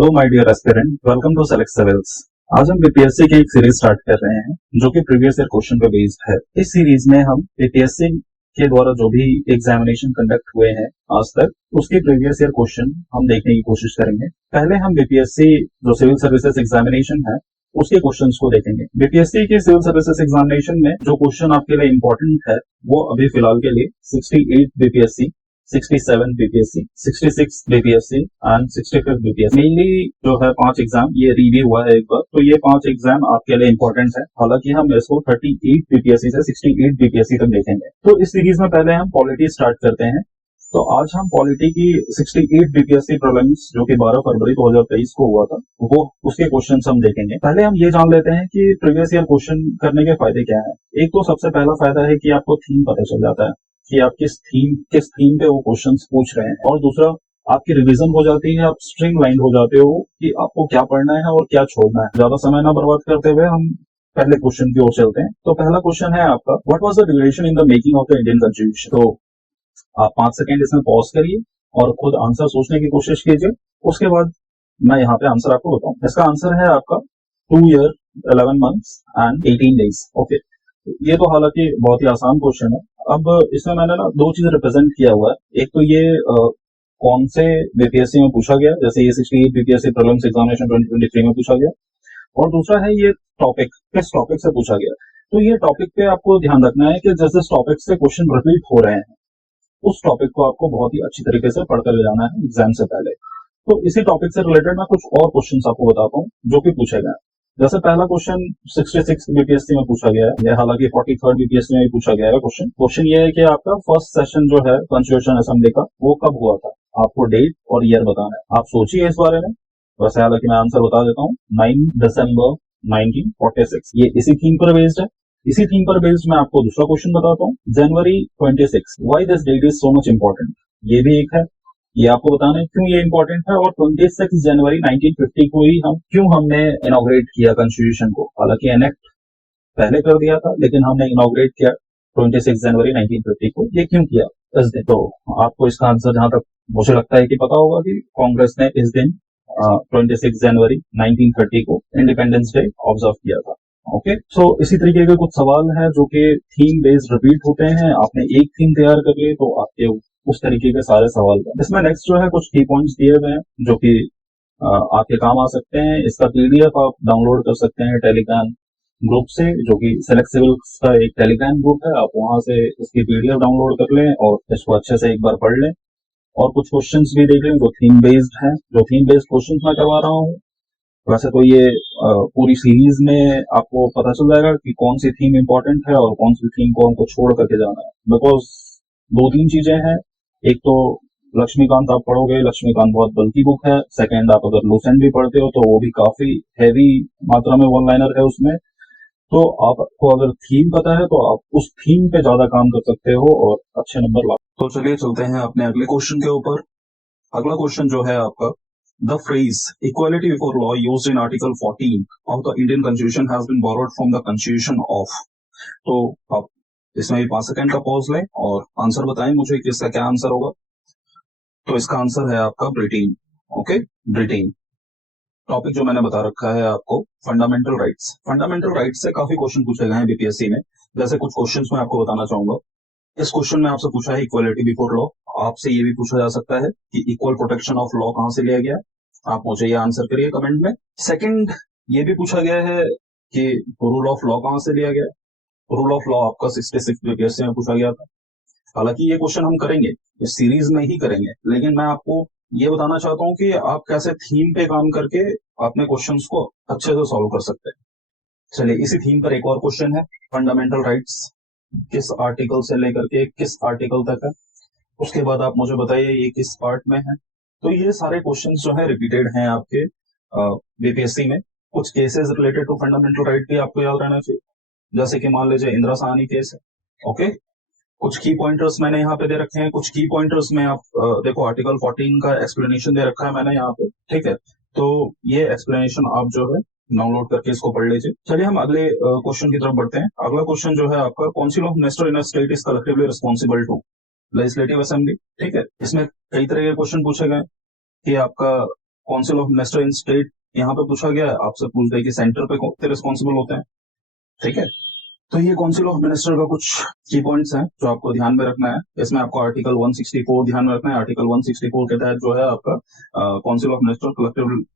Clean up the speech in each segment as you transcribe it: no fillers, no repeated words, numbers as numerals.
Hello my dear aspirant, welcome to select civils. आज हम BPSC की एक सीरीज स्टार्ट कर रहे हैं जो कि प्रीवियस ईयर क्वेश्चन पे बेस्ड है। इस सीरीज में हम बीपीएससी के द्वारा जो भी एग्जामिनेशन कंडक्ट हुए हैं आज तक, उसके प्रीवियस ईयर क्वेश्चन हम देखने की कोशिश करेंगे। पहले हम बीपीएससी जो सिविल सर्विसेज एग्जामिनेशन है उसके क्वेश्चंस को देखेंगे। बीपीएससी के सिविल सर्विसेज एग्जामिनेशन में जो क्वेश्चन आपके लिए इंपॉर्टेंट है वो अभी फिलहाल के लिए 68 BPSC, 67 BPSC, 66 BPSC and 65 BPSC mainly जो है 5 एग्जाम ये रिव्यू हुआ है एक बार, तो ये 5 एग्जाम आपके लिए इंपॉर्टेंट है। हालांकि हम इसको 38 बीपीएससी से 68 बीपीएससी तक देखेंगे। तो इस सीरीज में पहले हम पॉलिटी स्टार्ट करते हैं। तो आज हम पॉलिटी की 68 बीपीएससी प्रीलिम्स जो कि 12 फरवरी 2023 को हुआ था वो उसके क्वेश्चंस हम देखेंगे। पहले हम ये जान लेते हैं कि प्रीवियस ईयर क्वेश्चन करने के फायदे क्या है। एक तो सबसे पहला फायदा है कि आपको थीम पता चल जाता है कि आप किस थीम पे वो क्वेश्चंस पूछ रहे हैं, और दूसरा आपकी रिवीजन हो जाती है, आप स्ट्रीम लाइन हो जाते हो कि आपको क्या पढ़ना है और क्या छोड़ना है। ज्यादा समय ना बर्बाद करते हुए हम पहले क्वेश्चन की ओर चलते हैं। तो पहला क्वेश्चन है आपका, what was the duration in the making of the Indian constitution. तो आप 5 सेकेंड इसमें पॉज करिए और खुद आंसर सोचने की कोशिश कीजिए। उसके बाद मैं यहाँ पे आंसर आपको बताऊं। इसका आंसर है आपका 2 year 11 months and 18 days. Okay, ये तो हालांकि बहुत ही आसान क्वेश्चन है। अब इसमें मैंने ना 2 चीज रिप्रेजेंट किया हुआ है। एक तो ये कौन से बीपीएससी में पूछा गया, जैसे ये 68 बीपीएससी प्रीलिम्स एग्जामिनेशन 2023 में पूछा गया, और दूसरा है ये टॉपिक, किस टॉपिक से पूछा गया। तो ये टॉपिक पे आपको ध्यान रखना है कि जिस जिस टॉपिक से क्वेश्चन रिपीट हो रहे हैं उस टॉपिक को आपको बहुत ही अच्छी तरीके से पढ़कर ले जाना है एग्जाम से पहले। तो इसी टॉपिक से रिलेटेड मैं कुछ और क्वेश्चन आपको बताता हूँ जो कि पूछे गए। जैसे पहला क्वेश्चन 66 बीपीएससी में पूछा गया है, हालांकि 43rd बीपीएससी में भी पूछा गया है। क्वेश्चन ये है कि आपका फर्स्ट सेशन जो है कॉन्स्टिट्यूशन असेंबली का वो कब हुआ था। आपको डेट और ईयर बताना है। आप सोचिए इस बारे में। वैसे हालांकि मैं आंसर बता देता हूँ, 9 दिसंबर 1946। ये इसी थीम पर बेस्ड है। इसी थीम पर बेस्ड मैं आपको दूसरा क्वेश्चन बताता हूँ, जनवरी 26। Why this date is so much important, ये भी एक है। ये आपको बताना है क्यों ये इंपॉर्टेंट है। और 26 जनवरी 1950 को ही हमने इनॉग्रेट किया कॉन्स्टिट्यूशन को। हालांकि एनेक्ट पहले कर दिया था लेकिन हमने इनॉग्रेट किया 26 जनवरी 1950 को। ये क्यों किया इस दिन? तो आपको इसका आंसर जहां तक मुझे लगता है कि पता होगा कि कांग्रेस ने इस दिन 26 जनवरी 1930 को इंडिपेंडेंस डे ऑब्जर्व किया था। ओके, सो इसी तरीके के कुछ सवाल हैं जो कि थीम बेस्ड रिपीट होते हैं। आपने एक थीम तैयार कर ली तो आपके उस तरीके के सारे सवाल हैं। इसमें नेक्स्ट जो है कुछ की पॉइंट्स दिए हुए हैं जो कि आपके काम आ सकते हैं। इसका पीडीएफ आप डाउनलोड कर सकते हैं टेलीग्राम ग्रुप से, जो कि सेलेक्ट सिविल्स का एक टेलीग्राम ग्रुप है। आप वहां से इसकी पीडीएफ डाउनलोड कर लें और इसको अच्छे से एक बार पढ़ लें, और कुछ क्वेश्चंस भी देख लें जो थीम बेस्ड हैं। जो थीम बेस्ड क्वेश्चंस मैं करवा रहा हूँ, वैसे तो ये पूरी सीरीज में आपको पता चल जाएगा कि कौन सी थीम इंपॉर्टेंट है और कौन सी थीम को हमको छोड़ करके जाना है। बिकॉज 2-3 चीजें हैं। एक तो लक्ष्मीकांत आप पढ़ोगे, लक्ष्मीकांत बहुत बल्कि बुक है। सेकंड, आप अगर लूसेंट भी पढ़ते हो तो वो भी काफी हैवी मात्रा में वन लाइनर है उसमें। तो आपको अगर थीम पता है तो आप उस थीम पे ज्यादा काम कर सकते हो और अच्छे नंबर ला। तो चलिए चलते हैं अपने अगले क्वेश्चन के ऊपर। अगला क्वेश्चन जो है आपका, the phrase equality before law used in Article 14 of the Indian Constitution has been borrowed from the Constitution of। तो आप इसमें भी 5 सेकंड का पॉज लें और आंसर बताएं मुझे कि इसका क्या आंसर होगा। तो इसका आंसर है आपका ब्रिटेन। Okay, Britain. टॉपिक जो मैंने बता रखा है आपको, फंडामेंटल राइट्स। फंडामेंटल राइट्स से काफी क्वेश्चन पूछे गए हैं बीपीएससी में। जैसे कुछ क्वेश्चन मैं आपको बताना चाहूंगा। इस क्वेश्चन में आपसे पूछा है इक्वालिटी बिफोर लॉ। आपसे ये भी पूछा जा सकता है कि इक्वल प्रोटेक्शन ऑफ लॉ कहां से लिया गया। आप मुझे ये आंसर करिए कमेंट में। सेकंड, ये भी पूछा गया है कि रूल ऑफ लॉ कहां से लिया गया। रूल ऑफ लॉ आपका 66 बीपीएससी में पूछा गया था। हालांकि ये क्वेश्चन हम करेंगे इस सीरीज में ही करेंगे, लेकिन मैं आपको ये बताना चाहता हूँ कि आप कैसे थीम पे काम करके अपने क्वेश्चंस को अच्छे से सॉल्व कर सकते हैं। चलिए, इसी थीम पर एक और क्वेश्चन है, फंडामेंटल राइट्स किस आर्टिकल से लेकर के किस आर्टिकल तक है। उसके बाद आप मुझे बताइए ये किस पार्ट में है। तो ये सारे क्वेश्चंस जो है रिपीटेड हैं आपके बीपीएससी में। कुछ cases related to fundamental right भी आपको याद रहना चाहिए, जैसे कि मान लीजिए इंदिरा साहनी केस है। ओके, कुछ की पॉइंटर्स मैंने यहाँ पे दे रखे हैं। कुछ की पॉइंटर्स में आप देखो, आर्टिकल 14 का एक्सप्लेनेशन दे रखा है मैंने यहाँ पे, ठीक है। तो ये एक्सप्लेनेशन आप जो है डाउनलोड करके इसको पढ़ लीजिए। चलिए हम अगले क्वेश्चन की तरफ बढ़ते हैं। अगला क्वेश्चन जो है आपका, council of minister in a state is collectively responsible to legislative assembly. ठीक है, इसमें कई तरह के क्वेश्चन पूछे गए कि आपका council of minister in state यहाँ पे पूछा गया है, आपसे पूछ गया कि सेंटर पे कौन रिस्पॉन्सिबल होते हैं, ठीक है। तो ये काउंसिल ऑफ मिनिस्टर का कुछ की पॉइंट्स हैं जो आपको ध्यान में रखना है। इसमें आपको आर्टिकल 164 ध्यान में रखना है। आर्टिकल 164 के तहत जो है आपका council of minister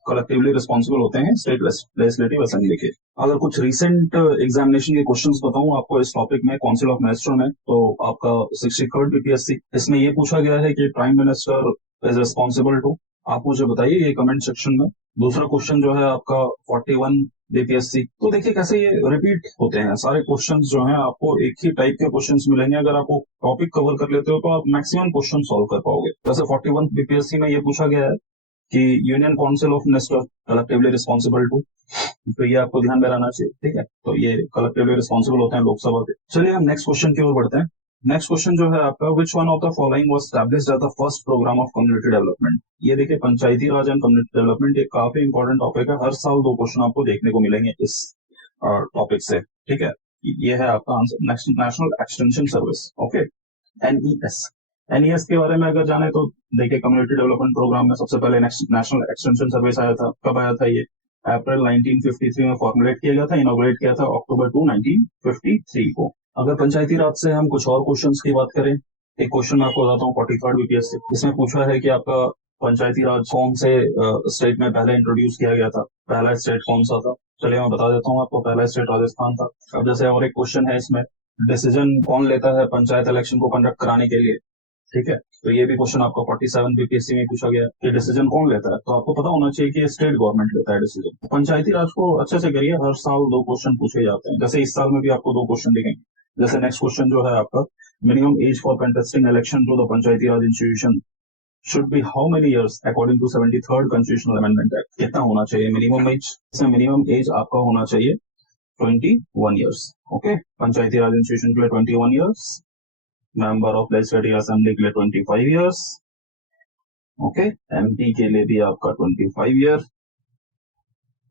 collectively responsible होते हैं स्टेट लेजिस्लेटिव असेंबली के। अगर कुछ रिसेंट एग्जामिनेशन के क्वेश्चंस बताऊं आपको इस टॉपिक में काउंसिल ऑफ मिनिस्टर में, तो आपका 63rd बीपीएससी, इसमें ये पूछा गया है कि prime minister is responsible to, आप मुझे बताइए ये कमेंट सेक्शन में। दूसरा क्वेश्चन जो है आपका 41 बीपीएससी, तो देखिए कैसे ये रिपीट होते हैं सारे क्वेश्चंस जो हैं, आपको एक ही टाइप के क्वेश्चंस मिलेंगे। अगर आप वो टॉपिक कवर कर लेते हो तो आप मैक्सिमम क्वेश्चन सॉल्व कर पाओगे। जैसे 41 बीपीएससी में ये पूछा गया है कि union council of minister collectively responsible to, तो ये आपको ध्यान में रहना चाहिए, ठीक है। तो ये कलेक्टिवली रिस्पॉन्सिबल होते हैं लोकसभा के। चलिए हम नेक्स्ट क्वेश्चन की ओर बढ़ते हैं। नेक्स्ट क्वेश्चन जो है आपका, which one of the following was established as the first programme of community development. ये देखिए panchayati raj and community development एक काफी इंपॉर्टेंट टॉपिक है। हर साल 2 क्वेश्चन आपको देखने को मिलेंगे इस टॉपिक से, ठीक है। ये है आपका answer, national extension service, okay, NES. NES के बारे में अगर जाने तो देखिए कम्युनिटी डेवलपमेंट प्रोग्राम में सबसे पहले नेशनल एक्सटेंशन सर्विस आया था। कब आया था ये? अप्रैल 1953 में फॉर्मुलेट किया गया था, इनॉग्रेट किया था अक्टूबर 2 1953 को। अगर पंचायती राज से हम कुछ और क्वेश्चंस की बात करें, एक क्वेश्चन मैं आपको बताता हूँ 43rd बीपीएससी, इसमें पूछा है कि आपका पंचायती राज कौन से स्टेट में पहले इंट्रोड्यूस किया गया था, पहला स्टेट कौन सा था। चलिए मैं बता देता हूँ आपको, पहला स्टेट राजस्थान था। अब जैसे और एक क्वेश्चन है इसमें, डिसीजन कौन लेता है पंचायत इलेक्शन को कंडक्ट कराने के लिए, ठीक है। तो ये भी क्वेश्चन आपको 47 बीपीएससी में पूछा गया कि डिसीजन कौन लेता है, तो आपको पता होना चाहिए कि स्टेट गवर्नमेंट लेता है डिसीजन। पंचायती राज को अच्छे से करिए, हर साल 2 क्वेश्चन पूछे जाते हैं, जैसे इस साल में भी आपको 2 क्वेश्चन दिखेंगे। जैसे नेक्स्ट क्वेश्चन जो है आपका, minimum age for contesting election to the panchayati raj institution should be how many years according to 73rd constitutional amendment act. कितना होना चाहिए मिनिमम एज? इसमें मिनिमम एज आपका होना चाहिए 21 years, okay. Panchayati raj institution के लिए 21 years, member of legislative assembly के लिए 25 ईयर्स, ओके। एमपी के लिए भी आपका 25 ईयर।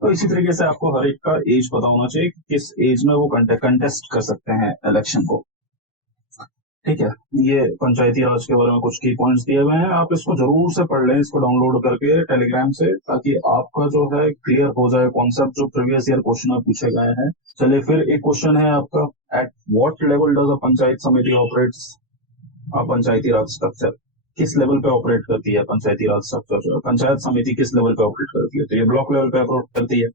तो इसी तरीके से आपको हर एक का एज पता होना चाहिए कि किस एज में वो कंटेस्ट कर सकते हैं इलेक्शन को, ठीक है। ये पंचायती राज के बारे में कुछ की पॉइंट्स दिए हुए हैं, आप इसको जरूर से पढ़ लें, इसको डाउनलोड करके टेलीग्राम से, ताकि आपका जो है क्लियर हो जाए कॉन्सेप्ट जो प्रीवियस ईयर क्वेश्चन में पूछे गए हैं। चलिए फिर एक क्वेश्चन है आपका, at what level does a panchayat समिति ऑपरेट्स। पंचायती राज स्ट्रक्चर किस लेवल पे ऑपरेट करती है? पंचायती राज स्ट्रक्चर जो है, पंचायत समिति किस लेवल पे ऑपरेट करती है? तो ये ब्लॉक लेवल पे ऑपरेट करती है।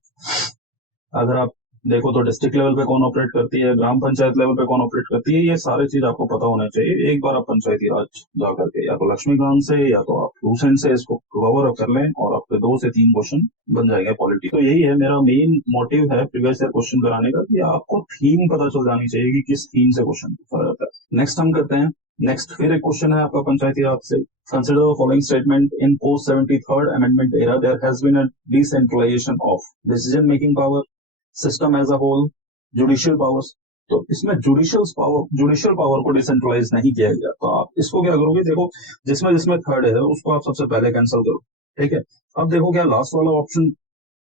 अगर आप देखो तो डिस्ट्रिक्ट लेवल पे कौन ऑपरेट करती है, ग्राम पंचायत लेवल पे कौन ऑपरेट करती है, ये सारी चीज आपको पता होना चाहिए। एक बार आप पंचायती राज जाकर के या तो लक्ष्मीकांत से या तो आप लूसेंट से इसको कवर कर लें और आपके 2 से 3 क्वेश्चन बन जाएंगे पॉलिटी। तो यही है मेरा मेन मोटिव है प्रीवियस ईयर क्वेश्चन कराने का, कि आपको थीम पता चल जानी चाहिए कि किस थीम से क्वेश्चन पूछा जाता है। नेक्स्ट हम करते हैं, नेक्स्ट फिर एक क्वेश्चन है आपका पंचायती राज से, consider the following statement, in post 73rd amendment era there has been a decentralisation of decision making power, system as a whole, judicial powers. तो इसमें जुडिशियल पावर को डिसेंट्रलाइज नहीं किया गया, तो आप इसको क्या करोगे, देखो जिसमें जिसमें थर्ड है उसको आप सबसे पहले कैंसिल करो, ठीक है। अब देखो क्या लास्ट वाला ऑप्शन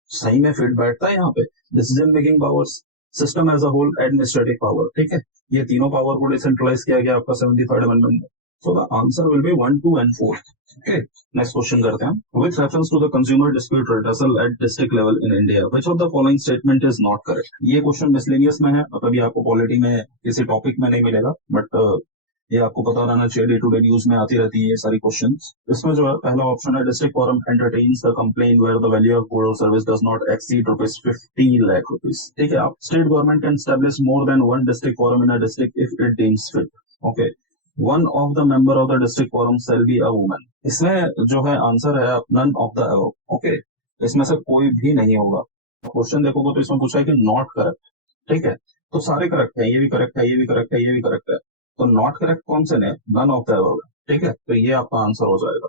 सही में फिट बैठता है यहाँ पे, decision making powers, system as a whole, administrative power, ठीक है। ये तीनों पावर को डिसेंट्रलाइज किया गया आपका 73rd अमेंडमेंट में। So the answer will be 1, 2 and 4, okay. Next question करते हैं, with reference to the consumer dispute redressal at district level in India, which of the following statement is not correct. ये question miscellaneous में है, कभी आपको polity में किसी topic में नहीं मिलेगा, बट ये आपको पता रहना चाहिए, डे टू डे न्यूज में आती रहती है ये सारी क्वेश्चंस। इसमें जो है पहला ऑप्शन है, district forum entertains the complaint where the value of good और service does not exceed ₹50 lakh, ठीक है। आप state government can establish more than 1 district forum in a district if it deems fit, okay. One of the member of the district forum shall be a woman. इसमें जो है answer है none of the above, okay. इसमें से कोई भी नहीं होगा। क्वेश्चन देखोगे तो इसमें पूछा है कि नॉट करेक्ट, ठीक है। तो सारे करेक्ट है, ये भी करेक्ट है, ये भी करेक्ट है, ये भी करेक्ट है। तो नॉट करेक्ट कौन से ने? नन ऑफ द अबव, ठीक है। तो ये आपका आंसर हो जाएगा,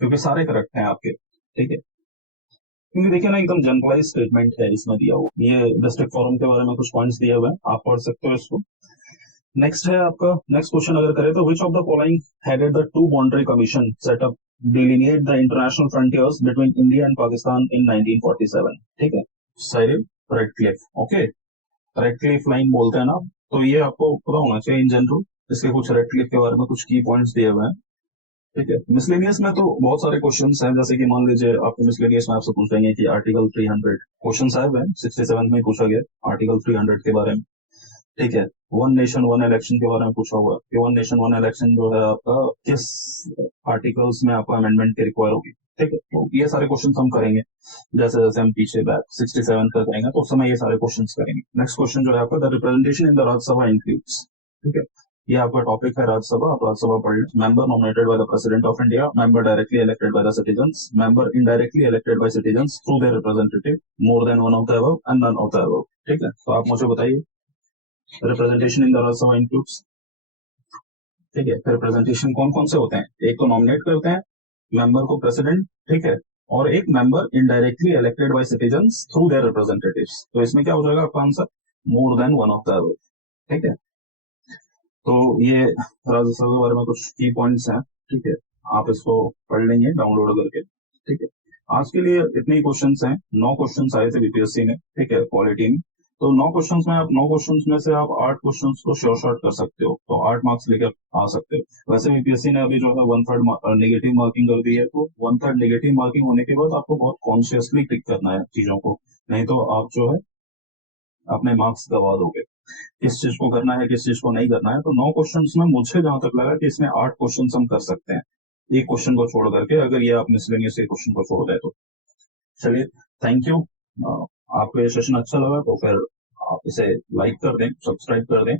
क्योंकि सारे करेक्ट हैं आपके, ठीक है। क्योंकि देखिए ना एकदम जनरलाइज स्टेटमेंट है इसमें दिया हुआ, ये डिस्ट्रिक्ट फोरम के बारे में कुछ पॉइंट्स दिए हुए हैं, आप पढ़ सकते हो इसको। नेक्स्ट है आपका, नेक्स्ट क्वेश्चन अगर करें तो, which of the following headed the two boundary commission setup delineate the international frontiers between India and Pakistan in 1947, ठीक है। Cyril Radcliffe, okay. Radcliffe line बोलते हैं ना, तो ये आपको पता होना चाहिए इन जनरल। इसके कुछ रेडक्लिफ के बारे में कुछ की पॉइंट्स दिए हुए हैं। ठीक है। मिसलेनियस में तो बहुत सारे क्वेश्चन हैं, जैसे कि मान लीजिए आपको मिसलेनियस में आपसे पूछ लेंगे कि आर्टिकल 300 क्वेश्चन आए हुए हैं, 67 में पूछा गया आर्टिकल 300 के बारे में। ठीक है। वन नेशन वन इलेक्शन के बारे में पूछा हुआ है कि वन नेशन वन इलेक्शन जो है आपका किस आर्टिकल्स में आपका अमेंडमेंट के रिक्वायर होगी। ठीक है। तो ये सारे क्वेश्चन हम करेंगे जैसे जैसे हम पीछे बैक 67 तक करेंगे तो उस समय ये सारे क्वेश्चन करेंगे। नेक्स्ट क्वेश्चन जो है आपका the representation in the Rajya Sabha includes. ठीक है। ये आपका टॉपिक है राज्यसभा। आप राज्यसभा पढ़ लें। Member nominated by the president of India, member directly elected by the citizens, member indirectly elected by citizens through their representative, more than one of the above and none of the above. ठीक है। तो आप मुझे बताइए representation in the Rajya Sabha includes. ठीक है। फिर representation कौन कौन से होते हैं? एक तो नॉमिनेट करते हैं मेंबर को प्रेसिडेंट। ठीक है। और एक member indirectly elected by citizens through there representatives. तो इसमें क्या हो जाएगा आपका answer? More than one of the above. ठीक है। तो ये राज्यसभा के बारे में कुछ की पॉइंट्स हैं। ठीक है। आप इसको पढ़ लेंगे डाउनलोड करके। ठीक है। आज के लिए इतने ही क्वेश्चंस हैं। 9 क्वेश्चंस आए थे बीपीएससी में। ठीक है। पॉलिटी में तो 9 क्वेश्चंस में आप 9 क्वेश्चंस में से आप 8 क्वेश्चंस को श्योर शॉर्ट कर सकते हो, तो 8 मार्क्स लेकर आ सकते हो। वैसे बीपीएससी ने अभी जो है 1/3 नेगेटिव मार्किंग कर दी है, तो 1/3 नेगेटिव मार्किंग होने के बाद आपको बहुत कॉन्शियसली टिक करना है चीजों को, नहीं तो आप जो है अपने मार्क्स गवा दोगे। किस चीज को करना है किस चीज को नहीं करना है। तो 9 क्वेश्चंस में मुझे जहां तक लगा कि इसमें 8 क्वेश्चंस हम कर सकते हैं, एक क्वेश्चन को छोड़ करके, अगर ये आप मिसलेनियस के क्वेश्चन को छोड़ दे तो। चलिए, थैंक यू। आपको ये सेशन अच्छा लगा तो फिर आप इसे लाइक कर दें, सब्सक्राइब कर दें।